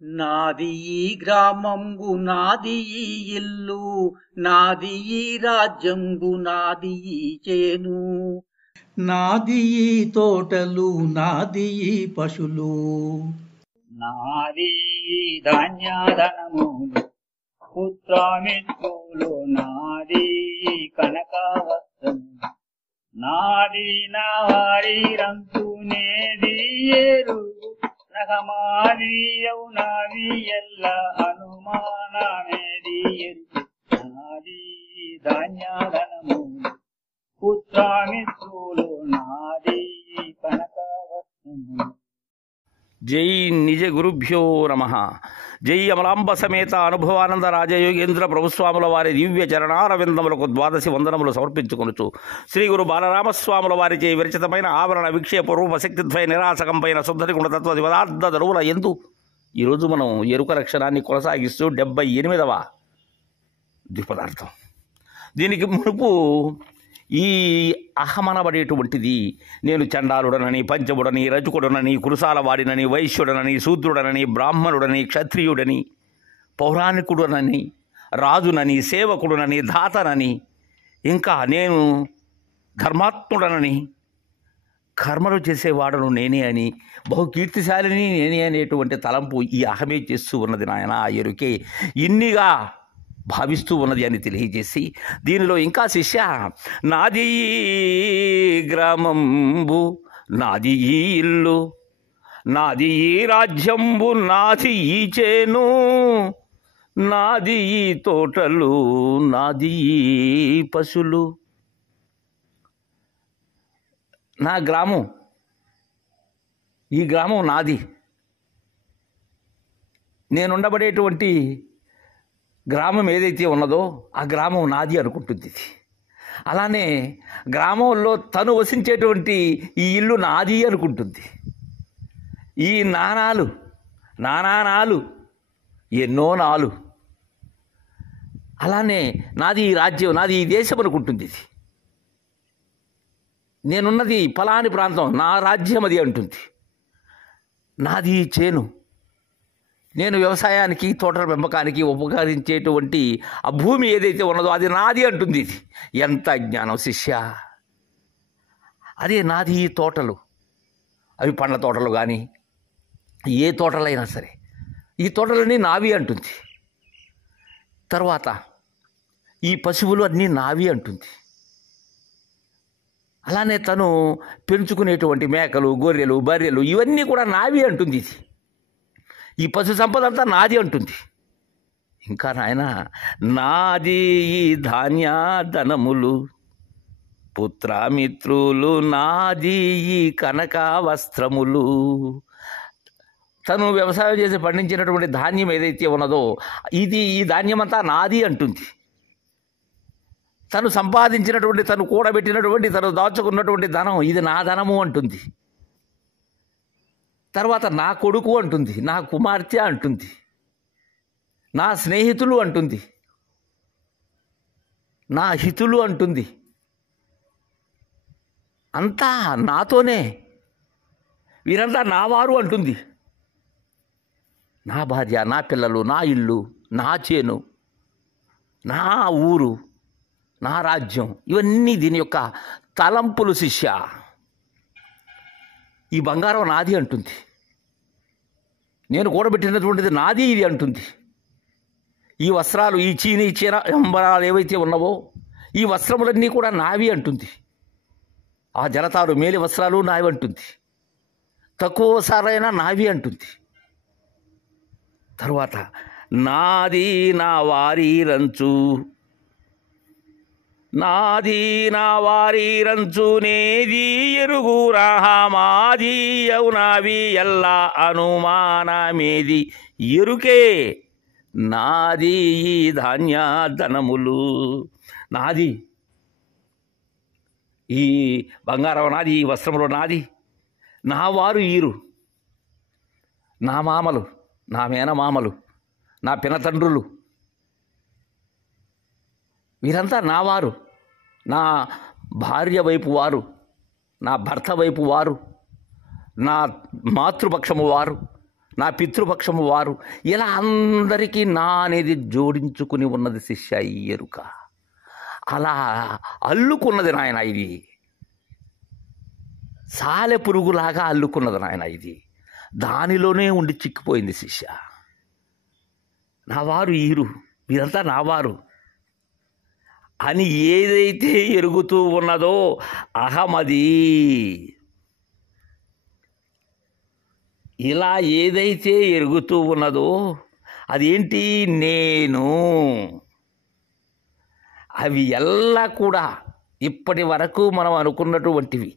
నాది ఈ గ్రామంబు నాది ఈ ఇల్లు, నాది ఈ రాజ్యంబు నాది ఈ చేను, నాది ఈ తోటలు నాది ఈ పశులు, నాది ఈ ధాన్యాధనములు పుత్రమిత్రులు, నాది ఈ కనకవస్త్రములు, నాది నా వారి రంతునేది ఎరుగు, నగమాది అవునాది ఎల్ల అనుమానమేది ఎరుగు, నాది ధాన్యాధనములు పుత్రమిత్రులు, నాది కనకవస్త్రములు. జై నిజ గురుభ్యో నమః. జై అమలాంబ సమేత అనుభవానంద రాజయోగేంద్ర ప్రభుస్వాముల వారి దివ్య చరణారవిందములకు ద్వాదశి వందనములు సమర్పించుకొనుచు శ్రీ గురు బాలరామస్వాముల వారిచే విరచితమైన ఆవరణ విక్షేప రూప శక్తిద్వయ నిరాశకంపైన శుద్ధి గుణతత్వ పదార్థ ధరువుల ఎందు ఈరోజు మనం ఎరుక లక్షణాన్ని కొనసాగిస్తూ 78వ ద్విపదార్థం. దీనికి మునుపు ఈ అహమనబడేటువంటిది నేను చండాలుడనని, పంచముడని, రజకుడనని, కురుసాల వాడినని, వైశ్యుడనని, శూద్రుడనని, బ్రాహ్మణుడని, క్షత్రియుడని, పౌరాణికుడనని, రాజునని, సేవకుడునని, దాతనని, ఇంకా నేను ధర్మాత్ముడనని, కర్మలు చేసేవాడను నేనే అని, బహుకీర్తిశాలిని నేనే అనేటువంటి తలంపు ఈ అహమే చేస్తూ ఉన్నది నాయన. ఆ ఎరుకే ఇన్నిగా భావిస్తూ ఉన్నది అని తెలియజేసి దీనిలో ఇంకా శిష్య, నాది గ్రామంబు నాది ఈ ఇల్లు, నాది ఈ రాజ్యంబు నాది ఈ చేను, నాది ఈ తోటలు నాది ఈ పశులు. నా గ్రామం, ఈ గ్రామం నాది. నేనుండబడేటువంటి గ్రామం ఏదైతే ఉన్నదో ఆ గ్రామం నాది అనుకుంటుంది. అలానే గ్రామంలో తను వసించేటువంటి ఈ ఇల్లు నాది అనుకుంటుంది. ఈ నానాలు ఎన్నో నాలు. అలానే నాది ఈ రాజ్యం, నాది ఈ దేశం అనుకుంటుంది. నేనున్నది ఫలాని ప్రాంతం, నా రాజ్యం అది అంటుంది. నాది ఈ చేను, నేను వ్యవసాయానికి, తోటల పెంపకానికి ఉపకరించేటువంటి ఆ భూమి ఏదైతే ఉన్నదో అది నాది అంటుంది. ఇది ఎంత జ్ఞానం శిష్య! అదే నాది ఈ తోటలు, అవి పండ్ల తోటలు కానీ ఏ తోటలైనా సరే ఈ తోటలన్నీ నావి అంటుంది. తర్వాత ఈ పశువులు అన్నీ నావి అంటుంది. అలానే తను పెంచుకునేటువంటి మేకలు, గొర్రెలు, బర్రెలు ఇవన్నీ కూడా నావి అంటుంది. ఇది ఈ పశు సంపద అంతా నాది అంటుంది. ఇంకా నాయన, నాది ఈ ధాన్యాధనములు పుత్రమిత్రులు, నాది ఈ కనక వస్త్రములు. తను వ్యవసాయం చేసి పండించినటువంటి ధాన్యం ఏదైతే ఉన్నదో ఇది, ఈ ధాన్యం అంతా నాది అంటుంది. తను సంపాదించినటువంటి, తను కూడబెట్టినటువంటి, తను దాచుకున్నటువంటి ధనం ఇది నా ధనము అంటుంది. తర్వాత నా కొడుకు అంటుంది, నా కుమార్తె అంటుంది, నా స్నేహితులు అంటుంది, నా హితులు అంటుంది. అంతా నాతోనే, వీరంతా నా వారు అంటుంది. నా భార్య, నా పిల్లలు, నా ఇల్లు, నా చేను, నా ఊరు, నా రాజ్యం, ఇవన్నీ దీని యొక్క తలంపులు శిష్య. ఈ బంగారం నాది అంటుంది, నేను కూడబెట్టినటువంటిది నాది ఇది అంటుంది. ఈ వస్త్రాలు, ఈ చీర అంబరాలు ఏవైతే ఉన్నావో ఈ వస్త్రములన్నీ కూడా నావి అంటుంది. ఆ జలతారు మేలి వస్త్రాలు నావి అంటుంది. తక్కువ సారైనా నావి అంటుంది. తరువాత నాది నా వారి రంచు, నాది నా వారి రంచునేది ఎరుగు రాహమాది అవునావి ఎల్ల అనుమానమేది ఎరుకే, నాది ఈ ధాన్యాధనములు. నాది ఈ బంగారం నాది, ఈ వస్త్రములు నాది, నా వారు ఈరు, నా మామలు, నా మేనమామలు, నా పినతండ్రులు, వీరంతా నా వారు. నా భార్య వైపు వారు, నా భర్త వైపు వారు, నా మాతృపక్షము వారు, నా పితృపక్షము వారు, ఇలా అందరికీ నా అనేది జోడించుకుని ఉన్నది శిష్య ఈ ఎరుక. అలా అల్లుకున్నది నాయన, ఇది సాలె పురుగులాగా అల్లుకున్నది నాయన, ఇది దానిలోనే ఉండి చిక్కిపోయింది శిష్య. నా వారు ఈరు, వీరంతా నా వారు అని ఏదైతే ఎరుగుతూ ఉన్నదో అహమది. ఇలా ఏదైతే ఎరుగుతూ ఉన్నదో అదేంటి? నేను. అవి ఎలా కూడా ఇప్పటి వరకు మనం అనుకున్నటువంటివి.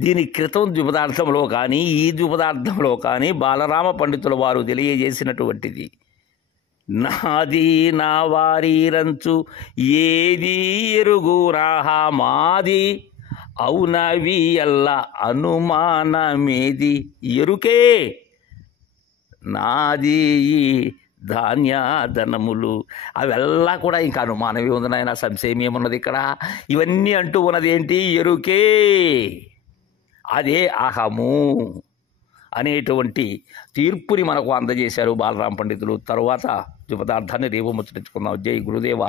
దీని క్రితం ద్విపదార్థంలో కానీ ఈ ద్విపదార్థంలో కానీ బాలరామ పండితుల వారు తెలియజేసినటువంటిది. నాది నా వారీరంచు ఏది ఎరుగు రాహా మాది అవునవి ఎల్ల అనుమానమేది. ఎరుకే నాది ధాన్యాధనములు, అవెల్లా కూడా ఇంకా అనుమానమే ఉంది నాయన, సంశయం ఏమున్నది ఇక్కడ? ఇవన్నీ అంటూ ఉన్నది ఏంటి? ఎరుకే. అదే అహము అనేటువంటి తీర్పుని మనకు అందజేశారు బాలరామ పండితులు. తరువాత ద్విపదార్థాన్ని రేపు ముచ్చటించుకుందాం. జై గురుదేవ.